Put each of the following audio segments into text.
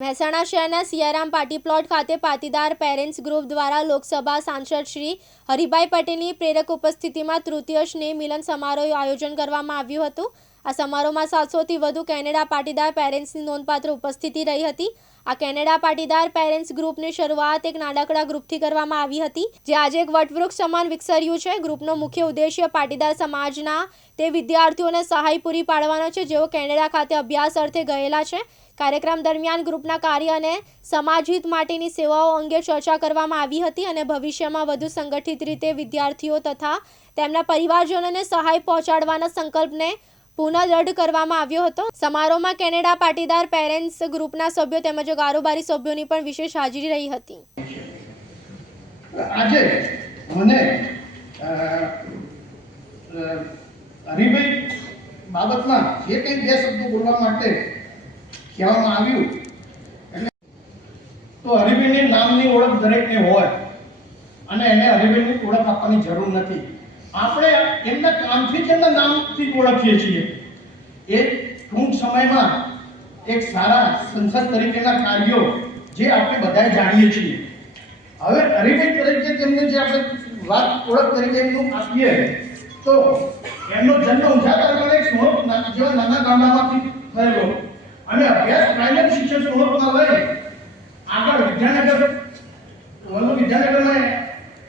મહેસાણા શહેરના Siyaram party plot ખાતે Patidar parents group દ્વારા લોકસભા સાંસદ શ્રી હરિભાઈ પટેલની પ્રેરક ઉપસ્થિતિમાં તૃતીય સ્નેહ મિલન સમારોહ આયોજન કરવામાં આવ્યું હતું. આ સમારોહમાં સાતસોથી વધુ કેનેડા પાટીદાર પેરેન્ટ્સની નોંધપાત્ર ઉપસ્થિતિ રહી હતી. આ કેનેડા પાટીદાર પેરેન્ટ્સ ગ્રુપની શરૂઆત એક નાનકડા ગ્રુપથી કરવામાં આવી હતી, જે આજે એક વટવૃક્ષ સમાન વિકસર્યું છે. ગ્રુપનો મુખ્ય ઉદ્દેશ્ય પાટીદાર સમાજના તે વિદ્યાર્થીઓને સહાય પૂરી પાડવાનો છે, જેઓ કેનેડા ખાતે અભ્યાસ અર્થે ગયેલા છે. કાર્યક્રમ દરમિયાન ગ્રુપના કાર્ય અને સમાજહિત માટેની સેવાઓ અંગે ચર્ચા કરવામાં આવી હતી અને ભવિષ્યમાં વધુ સંગઠિત રીતે વિદ્યાર્થીઓ તથા તેમના પરિવારજનોને સહાય પહોંચાડવાના સંકલ્પને પુનઃદૃઢ કરવામાં આવ્યો હતો. સમારોહમાં કેનેડા પાટીદાર પેરેન્ટ્સ ગ્રુપના સભ્યો તેમજ કારોબારી સભ્યોની પણ વિશેષ હાજરી રહી હતી. આજે મને હરિભાઈ બાબતમાં જે કંઈ બે શબ્દો બોલવા માટે કહેવામાં આવ્યું એટલે તો હરિભાઈની નામની ઓળખ દરેકને હોય અને એને હરિભાઈની ઓળખ આપવાની જરૂર નથી. આપણે એમના કામથી જ એમના નામથી ઓળખીએ છીએ. એ ટૂંક સમયમાં એક સારા સંસદ તરીકેના કાર્યો જે આપણે બધાએ જાણીએ છીએ. હવે હરિભાઈ તરીકે તેમને જે આપણે વાત ઓળખ તરીકે એમનું આપીએ, તો એમનો જન્મ તાલુકાના એક સુરત જેવા નાના ગામડામાંથી થયેલો અને અભ્યાસ પ્રાઇમરી શિક્ષણ સુરતમાં લઈ આગળ વિદ્યાનગર વલ્લભ વિદ્યાનગરમાં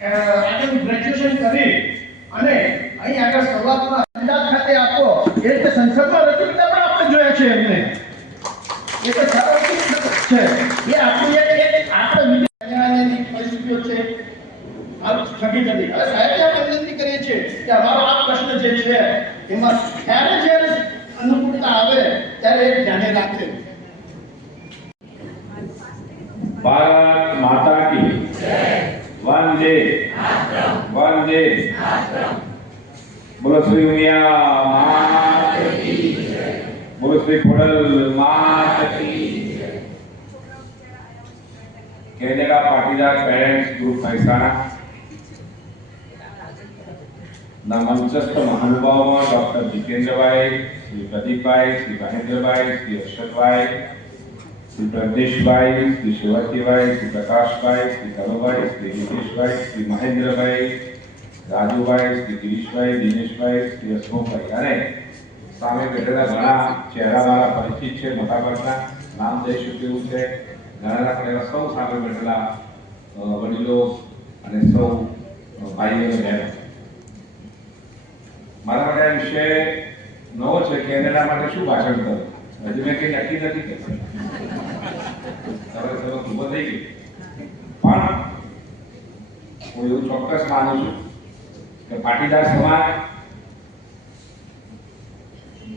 આગળ ગ્રેજ્યુએશન કરી અને અહીં આગળ શરૂઆતમાં અમદાવાદ ખાતે આપો એ રીતે સંસદમાં રજૂ કરતા પણ આપણે જોયા છે એમને. એ તો છે એ આપણું એક આપણે વિદ્યાની પરિસ્થિતિઓ છે. માતા કી વંદે. વંદે. બોલો શ્રી ઉમિયા બોલો Shri Khodal Canada Patidar parents group Mehsana. ના મંચસ્થ મહાનુભાવોમાં ડોક્ટર જીતેન્દ્રભાઈ, શ્રી પ્રદીપભાઈ, શ્રી મહેન્દ્રભાઈ, શ્રી અશરભાઈ શ્રી પ્રજ્ઞેશભાઈ, શ્રી શિવાજીભાઈ શ્રી પ્રકાશભાઈ, શ્રી કરુભાઈ શ્રી નીતિશભાઈ શ્રી મહેન્દ્રભાઈ, રાજુભાઈ, શ્રી ગિરીશભાઈ, દિનેશભાઈ, શ્રી હસમુખભાઈ અને સામે બેઠેલા ઘણા ચહેરા પરિચિત છે, મોટાભાગના નામ જઈ શકું છે. ઘણા પડેલા સૌ સામે બેઠેલા વડીલો અને સૌ ભાઈઓ બહેનો. મારા માટે આ વિષય નવો છે કેનેડા માટે શું ભાષણ કરું હજુ મેં કંઈ નક્કી નથી કર્યું. સરસ ઊભો થઈ ગઈ પણ હું એવું ચોક્કસ માનું છું કે પાટીદાર સમાજ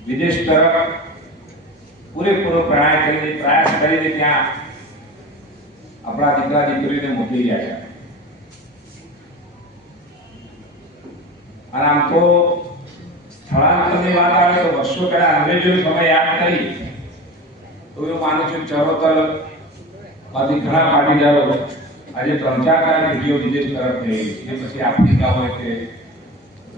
વિદેશ તરફ પૂરેપૂરો પ્રયાસ કરીને પ્રયાસ કરીને ત્યાં આપણા દીકરા દીકરીને મોકલી રહ્યા છે. અને આમ તો સ્થળાંતરની વાત આવે તો વર્ષો પહેલા અંગ્રેજો સમય યાદ કરી. તો હું માનું છું ચરોતરમાંથી ઘણા પાટીદારો આજે ત્રણ ચાર પેઢીઓ વિદેશ તરફ થઈ જે પછી આફ્રિકા હોય કે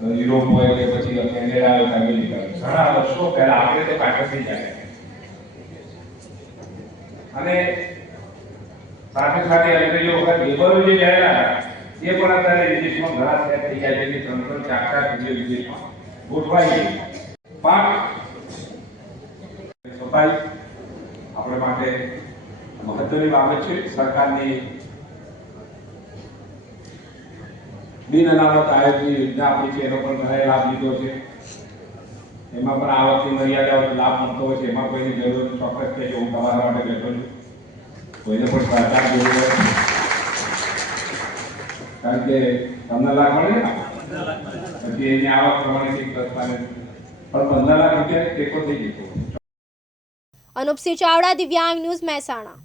યુરોપ હોય કે પછી કેનેડા હોય અમેરિકા ઘણા વર્ષો પહેલા આપણે તો પાછળ થઈ જાય અને સાથે સાથે અંગ્રેજો વખત લેબરો જે ગયેલા એ પણ અત્યારે વિદેશમાં ઘણા સેટ થઈ જાય છે કે ત્રણ ચાર ચાર પેઢીઓ વિદેશમાં ગોઠવાઈ સફાઈ આપણે માટે મહત્વની બાબત છે. સરકારની બિન અનામત આયોગની યોજના આપી છે, એનો પણ ઘણા લાભ લીધો છે. એમાં પણ આવકની મર્યાદા લાભ મળતો હોય છે, એમાં કોઈની જરૂર ચોક્કસ છે હું તમારા માટે બેઠો છું. કોઈને પણ સહકાર હોય કારણ કે તમને લાભ મળે પછી એની આવક પ્રમાણે કંઈક પ્રસ્થાને પણ પંદર લાખ રૂપિયા ટેકો થઈ જતો અનુપસિંહ ચાવડા, દિવ્યાંગ ન્યૂઝ મહેસાણા.